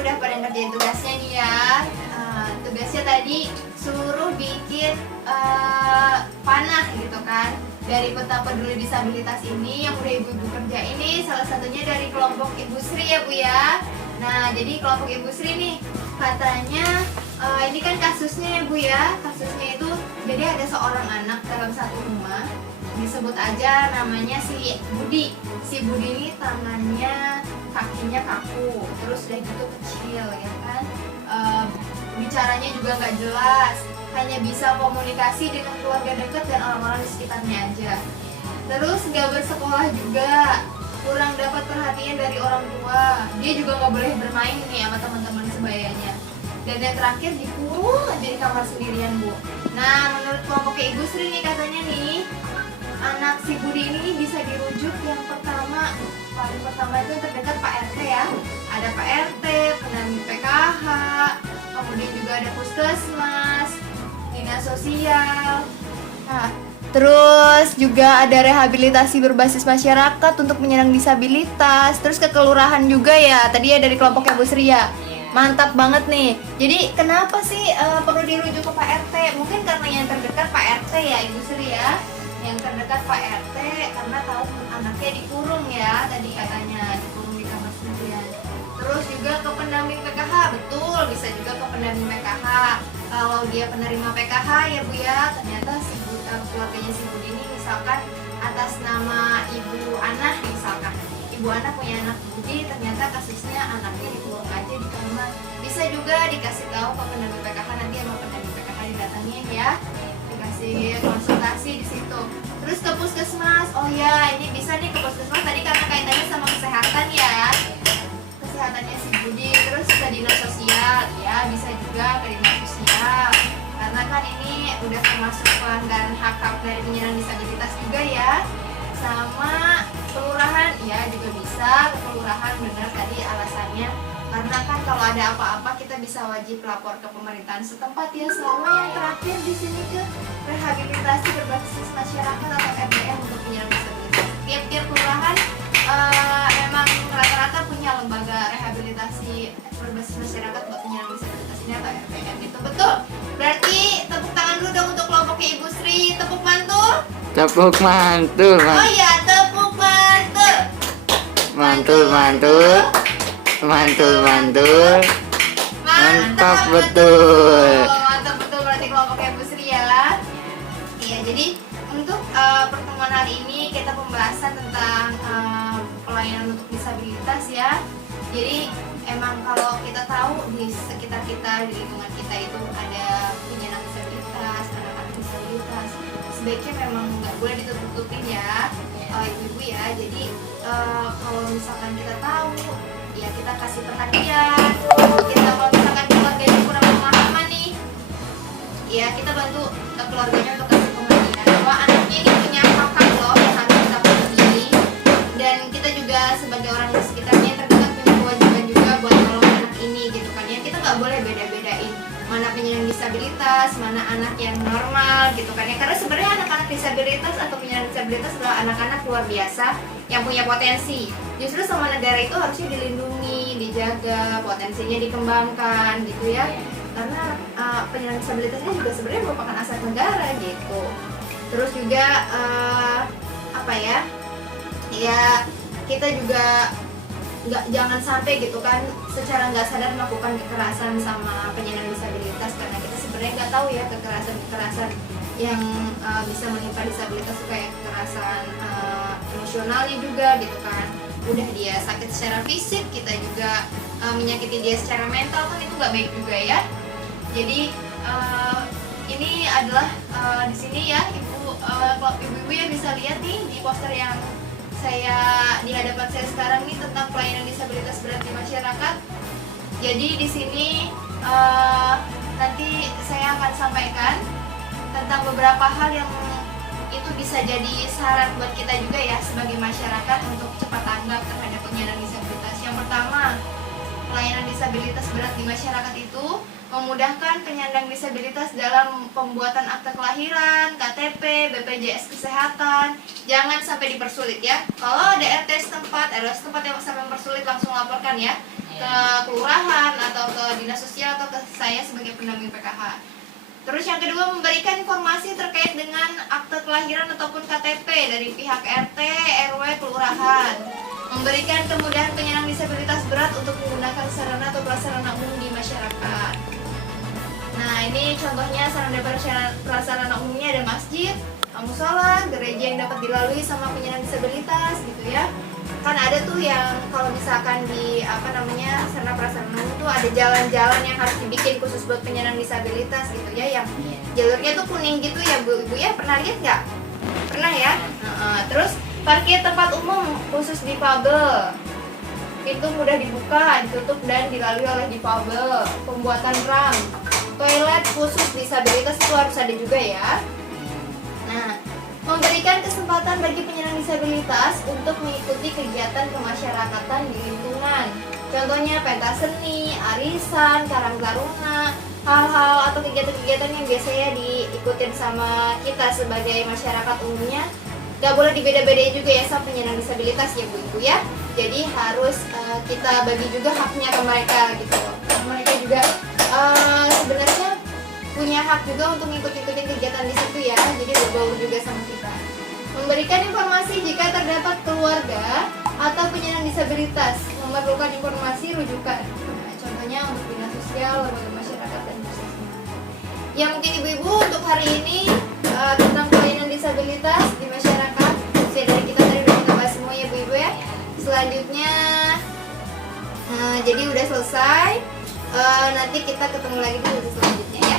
udah pada ngerjain tugasnya nih ya. Tugasnya tadi suruh bikin panah gitu kan. Dari peta peduli disabilitas ini yang udah ibu-ibu kerja ini salah satunya dari kelompok Ibu Sri ya Bu ya. Nah jadi kelompok Ibu Sri nih katanya ini kan kasusnya ya Bu ya. Kasusnya itu jadi ada seorang anak dalam satu rumah, disebut aja namanya si Budi. Si Budi ini tangannya, kakinya kaku, terus udah gitu kecil ya kan. Bicaranya juga nggak jelas, hanya bisa komunikasi dengan keluarga dekat dan orang-orang di sekitarnya aja. Terus nggak bersekolah juga, kurang dapat perhatian dari orang tua. Dia juga nggak boleh bermain nih sama teman-teman sebayanya. Dan yang terakhir dikurung aja di kamar sendirian Bu. Nah menurut kelompok Ibu Sri nih katanya nih, anak si Budi ini bisa dirujuk yang pertama, paling pertama itu terdekat Pak RT ya. Ada Pak RT, pendamping PKH, kemudian juga ada puskesmas, dinas sosial. Nah, terus juga ada rehabilitasi berbasis masyarakat untuk penyandang disabilitas. Terus ke kelurahan juga ya. Tadi ya dari kelompok Bu Sri ya. Mantap banget nih. Jadi kenapa sih perlu dirujuk ke Pak RT? Mungkin karena yang terdekat Pak RT ya Ibu Sri ya. Yang terdekat Pak RT karena tahu anaknya dikurung ya, tadi katanya dikurung di kamar sendirian. Terus juga ke pendamping PKH, betul, bisa juga ke pendamping PKH. Kalau dia penerima PKH ya Bu ya, ternyata keluarganya si Budi ini misalkan atas nama Ibu Anah misalkan. Ibu Anah punya anak Budi, ternyata kasusnya anaknya dikurung aja di kamar. Bisa juga dikasih tahu ke pendamping PKH, nanti sama pendamping PKH didatangin ya. Konsultasi di situ. Terus ke puskesmas. Oh ya, ini bisa nih ke puskesmas tadi karena kaitannya sama kesehatan ya. Kesehatannya si Budi. Terus ke dinas sosial. Ya, bisa juga ke dinas sosial. Karena kan ini udah termasuk pelanggaran hak-hak dari penyandang disabilitas juga ya. Sama kelurahan, ya juga bisa ke kelurahan, benar tadi alasannya. Karena kan kalau ada apa-apa kita bisa wajib lapor ke pemerintahan setempat ya. Sama yang terakhir di sini ke rehabilitasi berbasis masyarakat atau RBM untuk penyandang disabilitas. Tiap-tiap kelurahan memang rata-rata punya lembaga rehabilitasi berbasis masyarakat buat penyandang disabilitas ini atau RBM itu betul. Berarti tepuk tangan dulu dong untuk kelompok Ibu Sri. Tepuk mantul. Tepuk mantul. Oh iya, tepuk mantul. Mantul. Mantap betul. Mantap betul berarti kelompoknya Bu Sri ya. Iya, jadi untuk pertemuan hari ini kita pembahasan tentang pelayanan untuk disabilitas ya. Jadi emang kalau kita tahu di sekitar kita, di lingkungan kita itu ada penyandang disabilitas, anak-anak disabilitas, sebaiknya memang nggak boleh ditutup-tutupin ya ibu-ibu ya. Jadi kalau misalkan kita tahu ya kita kasih perhatian. Kita kalau misalkan keluarganya kurang pemahaman nih, ya kita bantu keluarganya untuk kasih pengertian bahwa anaknya ini punya hak-hak loh yang harus kita penuhi. Dan kita juga sebagai orang di sekitarnya terdekat punya kewajiban juga buat nolong anak ini gitu kan ya. Kita nggak boleh beda-bedain mana penyandang disabilitas, mana anak yang normal gitu kan ya. Karena sebenarnya anak-anak disabilitas atau penyandang disabilitas adalah anak-anak luar biasa yang punya potensi. Justru sama negara itu harusnya dilindungi, dijaga, potensinya dikembangkan gitu ya. Karena penyandang disabilitas ini juga sebenarnya merupakan aset negara gitu. Terus juga apa ya? Ya kita juga jangan sampai gitu kan secara nggak sadar melakukan kekerasan sama penyandang disabilitas, karena kita sebenarnya nggak tahu ya kekerasan yang bisa menimpa disabilitas kayak kekerasan emosionalnya juga gitu kan. Udah dia sakit secara fisik, kita juga menyakiti dia secara mental, kan itu nggak baik juga ya. Jadi ini adalah di sini ya ibu-ibu ya bisa lihat nih di poster yang di hadapan saya sekarang nih tentang pelayanan disabilitas berat di masyarakat. Jadi di sini nanti saya akan sampaikan tentang beberapa hal yang itu bisa jadi saran buat kita juga ya sebagai masyarakat untuk cepat tanggap terhadap penyandang disabilitas. Yang pertama, pelayanan disabilitas berat di masyarakat itu memudahkan penyandang disabilitas dalam pembuatan akte kelahiran, KTP, BPJS Kesehatan. Jangan sampai dipersulit ya. Kalau ada RT setempat, RW setempat yang sampai mempersulit, langsung laporkan ya ke kelurahan atau ke dinas sosial atau ke saya sebagai pendamping PKH. Terus yang kedua, memberikan informasi terkait dengan akte kelahiran ataupun KTP dari pihak RT, RW, kelurahan. Memberikan kemudahan penyandang disabilitas berat untuk menggunakan sarana atau prasarana umum di masyarakat. Nah, ini contohnya sarana prasarana umumnya ada masjid, musola, gereja yang dapat dilalui sama penyandang disabilitas gitu ya. Kan ada tuh yang kalau misalkan di sarana prasarana umum tuh ada jalan-jalan yang harus dibikin khusus buat penyandang disabilitas gitu ya, yang jalurnya tuh kuning gitu ya Bu Ibu ya, pernah lihat nggak? Pernah ya? Terus parkir tempat umum khusus difabel, pintu mudah dibuka, ditutup dan dilalui oleh difabel. Pembuatan ramp, toilet khusus disabilitas itu harus ada juga ya. Nah, memberikan kesempatan bagi penyandang disabilitas untuk mengikuti kegiatan kemasyarakatan di lingkungan. Contohnya pentas seni, arisan, karang taruna, hal-hal atau kegiatan-kegiatan yang biasanya diikutin sama kita sebagai masyarakat umumnya. Gak boleh dibeda-bedain juga ya sama penyandang disabilitas ya Bu Ibu ya. Jadi harus kita bagi juga haknya ke mereka gitu. Mereka juga sebenarnya punya hak juga untuk ngikut-ikutin kegiatan di situ ya. Jadi berbaur juga sama kita. Memberikan informasi jika terdapat keluarga atau penyandang disabilitas memerlukan informasi rujukan. Nah, contohnya untuk dinas sosial, lembaga masyarakat dan khususnya. Ya mungkin ibu-ibu untuk hari ini tentang pelayanan disabilitas di masyarakat usia dari kita tadi udah kita bahas semua ya Bu Ibu ya. Selanjutnya jadi udah selesai. Nanti kita ketemu lagi di video selanjutnya ya.